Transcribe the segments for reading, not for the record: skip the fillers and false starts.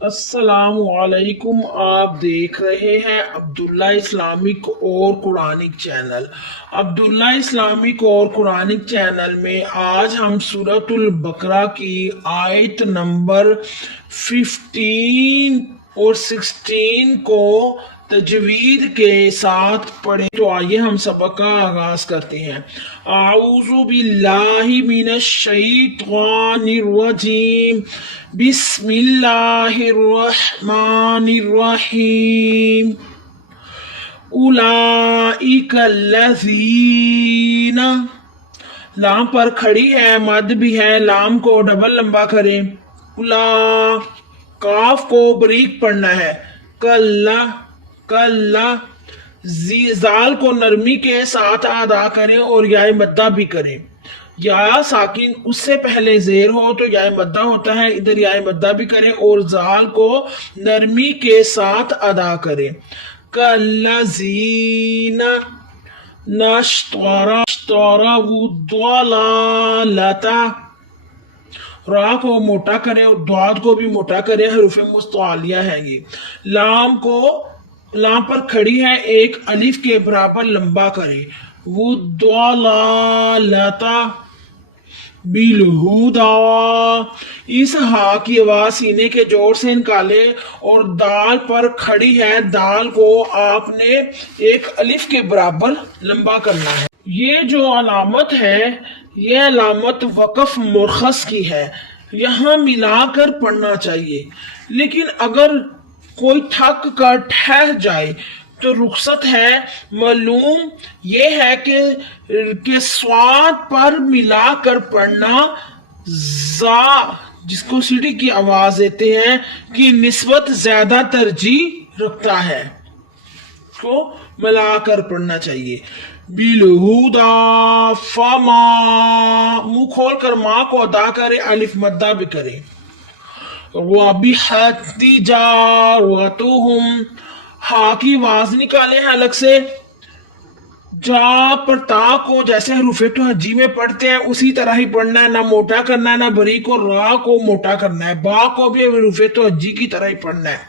السلام علیکم، آپ دیکھ رہے ہیں عبداللہ اسلامک اور قرآنک چینل۔ عبداللہ اسلامک اور قرآنک چینل میں آج ہم سورۃ البقرہ کی آیت نمبر 15 اور 16 کو تجوید کے ساتھ پڑھیں۔ تو آئیے ہم سبق کا آغاز کرتے ہیں۔ اعوذ باللہ من الشیطان الرجیم، بسم اللہ الرحمن الرحیم۔ اولئک الذین، لام پر کھڑی ہے، مد بھی ہے، لام کو ڈبل لمبا کریں۔ کاف کو بریک پڑھنا ہے، کلا کلا۔ زال کو نرمی کے ساتھ ادا کریں اور یا مدہ بھی کریں۔ یا ساکن اس سے پہلے زیر ہو تو یا مدہ ہوتا ہے، ادھر یا مدہ بھی کریں اور زال کو نرمی کے ساتھ ادا کریں۔ کالذین نشتروا الضلالۃ، را کو موٹا کریں اور ضاد کو بھی موٹا کریں، حروف مستعلیہ ہیں یہ۔ لام پر کھڑی ہے، ایک الف کے برابر لمبا کریں۔ والضلالۃ بالہدی، اس ہا کی آواز سینے کے جوڑ سے نکالیں اور دال پر کھڑی ہے، دال کو آپ نے ایک الف کے برابر لمبا کرنا ہے۔ یہ جو علامت ہے، یہ علامت وقف مرخص کی ہے، یہاں ملا کر پڑھنا چاہیے، لیکن اگر کوئی تھک کر ٹھہر جائے تو رخصت ہے۔ معلوم یہ ہے کہ سواد پر ملا کر پڑھنا زا، جس کو سیٹی کی آواز دیتے ہیں، کی نسبت زیادہ ترجیح رکھتا ہے، کو ملا کر پڑھنا چاہیے۔ بالہدی فما، منہ کھول کر ماں کو ادا کرے، الف مدہ بھی کرے۔ وَبِحَتِّ جَارَتُهُمْ، ہا کی آواز نکالے ہیں الگ سے، جا پر تا کو جیسے حروف توجیہ میں پڑھتے ہیں اسی طرح ہی پڑھنا ہے، نہ موٹا کرنا ہے، نہ بریک اور را کو موٹا کرنا ہے، با کو بھی حروف توجیہ کی طرح ہی پڑھنا ہے۔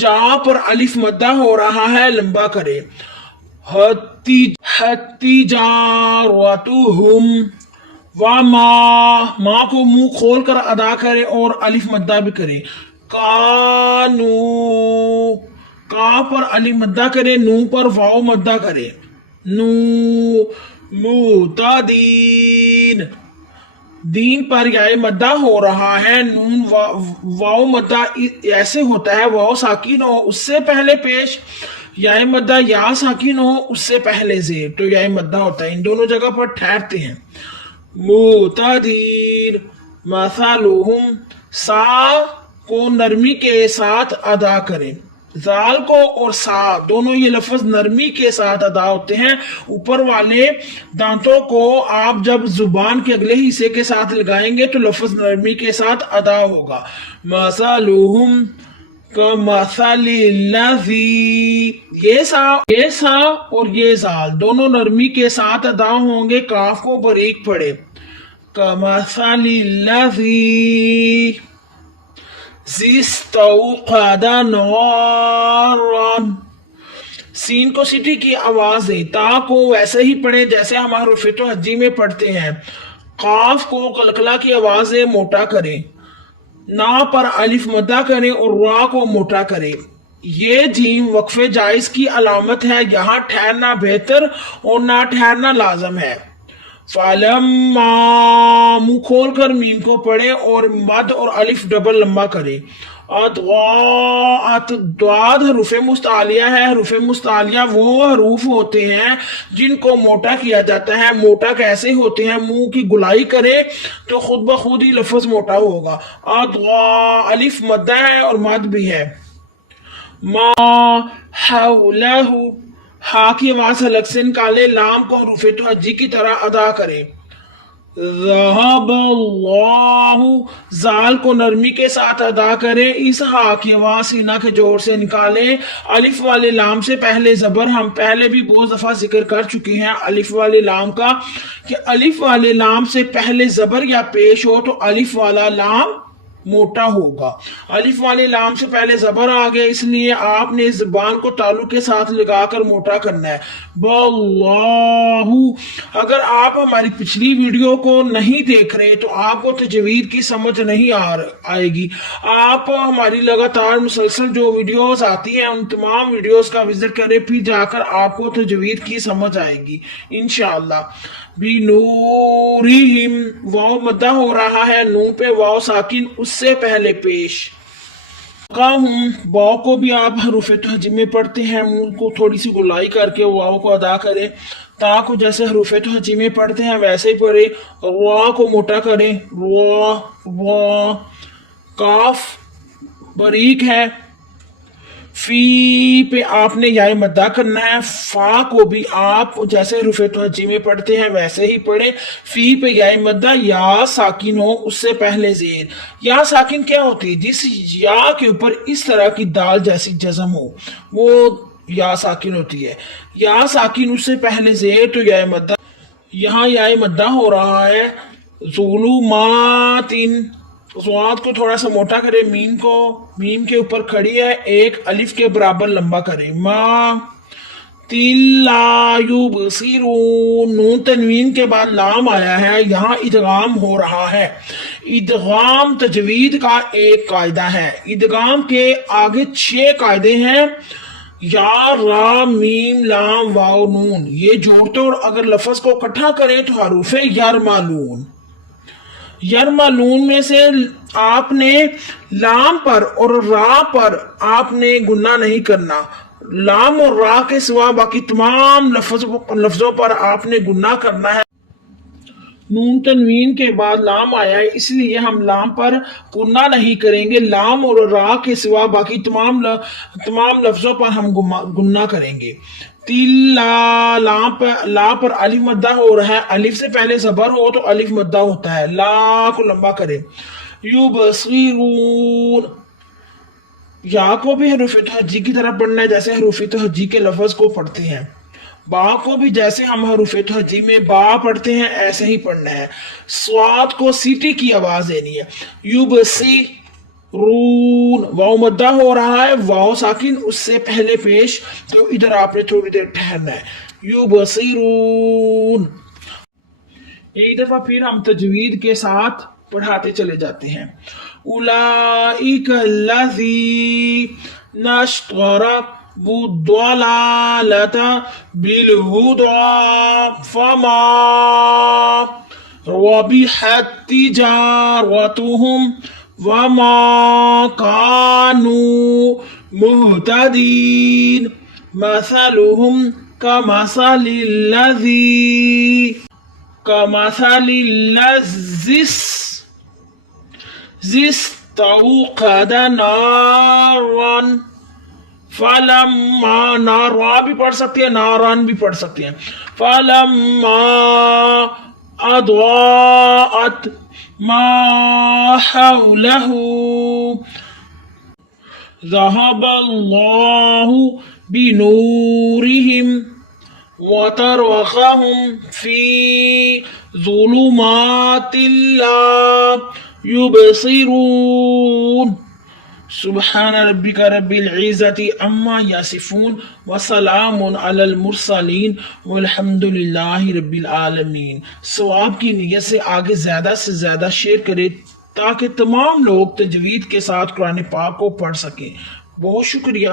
جا پر الف مدہ ہو رہا ہے، لمبا کرے۔ حَتِّ جَارَتُهُمْ وَما، ماں کو منہ کھول کر ادا کرے اور الف مدہ بھی کرے۔ کانو، کا پر الف مدہ کرے، نو پر واو مدہ کرے۔ نو مہتدین، دین پر یا مدہ ہو رہا ہے، نون واو مدہ ایسے ہوتا ہے، واو ساکن ہو اس سے پہلے پیش، یا مدہ یا ساکن ہو اس سے پہلے زیر، تو یا مدہ ہوتا ہے، ان دونوں جگہ پر ٹھہرتے ہیں۔ مہتدین مثلہم، سا کو نرمی کے ساتھ ادا کریں، زال کو اور سا دونوں یہ لفظ نرمی کے ساتھ ادا ہوتے ہیں۔ اوپر والے دانتوں کو آپ جب زبان کے اگلے حصے کے ساتھ لگائیں گے تو لفظ نرمی کے ساتھ ادا ہوگا۔ مثلہم کمثل الذی، یہ سا اور یہ زال دونوں نرمی کے ساتھ ادا ہوں گے، کاف کو بریک پڑے۔ کمثل الذی استوقد نارا، سین کو سیٹی کی آواز دیں، تا کو ویسے ہی پڑھیں جیسے ہم حروف توجیہ میں پڑھتے ہیں۔ قاف کو قلقلہ کی آواز دیں، موٹا کریں، نا پر الف مدہ کریں اور را کو موٹا کریں۔ یہ جیم وقف جائز کی علامت ہے، یہاں ٹھہرنا بہتر اور نہ ٹھہرنا لازم ہے۔ فَلَمَّا، منہ کھول کر میم کو پڑھیں اور مد اور الف ڈبل لمبا کریں۔ اضاءت، ضاد حروف مستعلیہ ہے، حروف مستعلیہ وہ حروف ہوتے ہیں جن کو موٹا کیا جاتا ہے۔ موٹا کیسے ہوتے ہیں؟ منہ کی گلائی کرے تو خود بخود ہی لفظ موٹا ہوگا۔ اضاء، الف مدہ ہے اور مد بھی ہے۔ ما حولہ، ہا کی آواز الگ سے نکالے، لام کو حروف توجیہ کی طرح ادا کریں۔ ذہب اللہ، زال کو نرمی کے ساتھ ادا کریں، اس ہا کی آواز سینہ کے جوڑ سے نکالیں۔ الف والے لام سے پہلے زبر ہم پہلے بھی بہت دفعہ ذکر کر چکے ہیں الف والے لام کا، کہ الف والے لام سے پہلے زبر یا پیش ہو تو الف والا لام موٹا ہوگا۔ الف والے لام سے پہلے زبر آ گیا، اس لیے آپ نے اس زبان کو تالو کے ساتھ لگا کر موٹا کرنا ہے۔ باللہ۔ اگر آپ ہماری پچھلی ویڈیو کو نہیں دیکھ رہے تو آپ کو تجوید کی سمجھ نہیں آئے گی۔ آپ ہماری لگاتار مسلسل جو ویڈیوز آتی ہیں ان تمام ویڈیوز کا وزٹ کریں، پھر جا کر آپ کو تجوید کی سمجھ آئے گی انشاءاللہ۔ بِنُورِهِمْ، واو مدہ ہو رہا ہے، نون پہ واو ساکن اس سے پہلے پیش۔ واو کو بھی آپ حروف تہجی میں پڑھتے ہیں، منہ کو تھوڑی سی گلائی کر کے واو کو ادا کریں۔ تا کو جیسے حروف تہجی میں پڑھتے ہیں ویسے ہی پڑھیں۔ را کو موٹا کریں، را وا۔ کاف باریک ہے، فی پہ آپ نے یائے مدہ کرنا ہے۔ فا کو بھی آپ جیسے حروف تہجی میں پڑھتے ہیں ویسے ہی پڑھیں۔ فی پہ یائے مدہ، یا ساکن ہو اس سے پہلے زیر۔ یا ساکن کیا ہوتی ہے؟ جس یا کے اوپر اس طرح کی دال جیسی جزم ہو وہ یا ساکن ہوتی ہے۔ یا ساکن اس سے پہلے زیر تو یائے مدہ۔ یہاں یائے مدہ ہو رہا ہے ظلمات۔ ضاد کو تھوڑا سا موٹا کرے، میم کو میم کے اوپر کھڑی ہے، ایک الف کے برابر لمبا کرے۔ ما لا یبصرون، نون تنوین کے بعد لام آیا ہے، یہاں ادغام ہو رہا ہے۔ ادغام تجوید کا ایک قاعدہ ہے۔ ادغام کے آگے 6 قاعدے ہیں، یا را میم لام واو نون، یہ جوڑتے اور اگر لفظ کو اکٹھا کریں تو حروف یرملون۔ یرملون میں سے آپ نے لام پر اور را پر آپ نے گنہ نہیں کرنا، لام اور را کے سوا باقی تمام لفظوں پر آپ نے گنہ کرنا ہے۔ نون تنوین کے بعد لام آیا ہے اس لیے ہم لام پر گنہ نہیں کریں گے، لام اور را کے سوا باقی تمام لفظوں پر ہم گنہ کریں گے۔ لا پر الف مدہ ہو رہا ہے، الف سے پہلے زبر ہو تو الف مدہ ہوتا ہے، لا کو لمبا کریں۔ یبصرون، یا کو بھی حروف تہجی کی طرح پڑھنا ہے جیسے حروف تہجی کے لفظ کو پڑھتے ہیں۔ با کو بھی جیسے ہم حروف تہجی میں با پڑھتے ہیں ایسے ہی پڑھنا ہے۔ صاد کو سیٹی کی آواز دینی ہے۔ یبصرون، واو مدہ ہو رہا ہے، واو ساکن اس سے پہلے پیش، تو ادھر آپ نے تھوڑی دیر ٹھہرنا ہے۔ یبصرون۔ ایک دفعہ پھر ہم تجوید کے ساتھ پڑھاتے چلے جاتے ہیں۔ اولئک الذین اشتروا الضلالۃ بالہدی فما ربحت تجارتہم وما كانوا مهتدين مثلهم كمثل الذي استوقد نارا فلما، نارا بھی پڑھ سکتے ہیں، ناران بھی پڑھ سکتے ہیں۔ فلما اضاءت ما حوله ذهب الله بنورهم وتركهم في ظلمات لا يبصرون۔ سبحان ربک رب العزت عما یصفون وسلام علی المرسلین والحمد للہ رب العالمین۔ ثواب کی نیت سے آگے زیادہ سے زیادہ شیئر کریں تاکہ تمام لوگ تجوید کے ساتھ قرآن پاک کو پڑھ سکیں۔ بہت شکریہ۔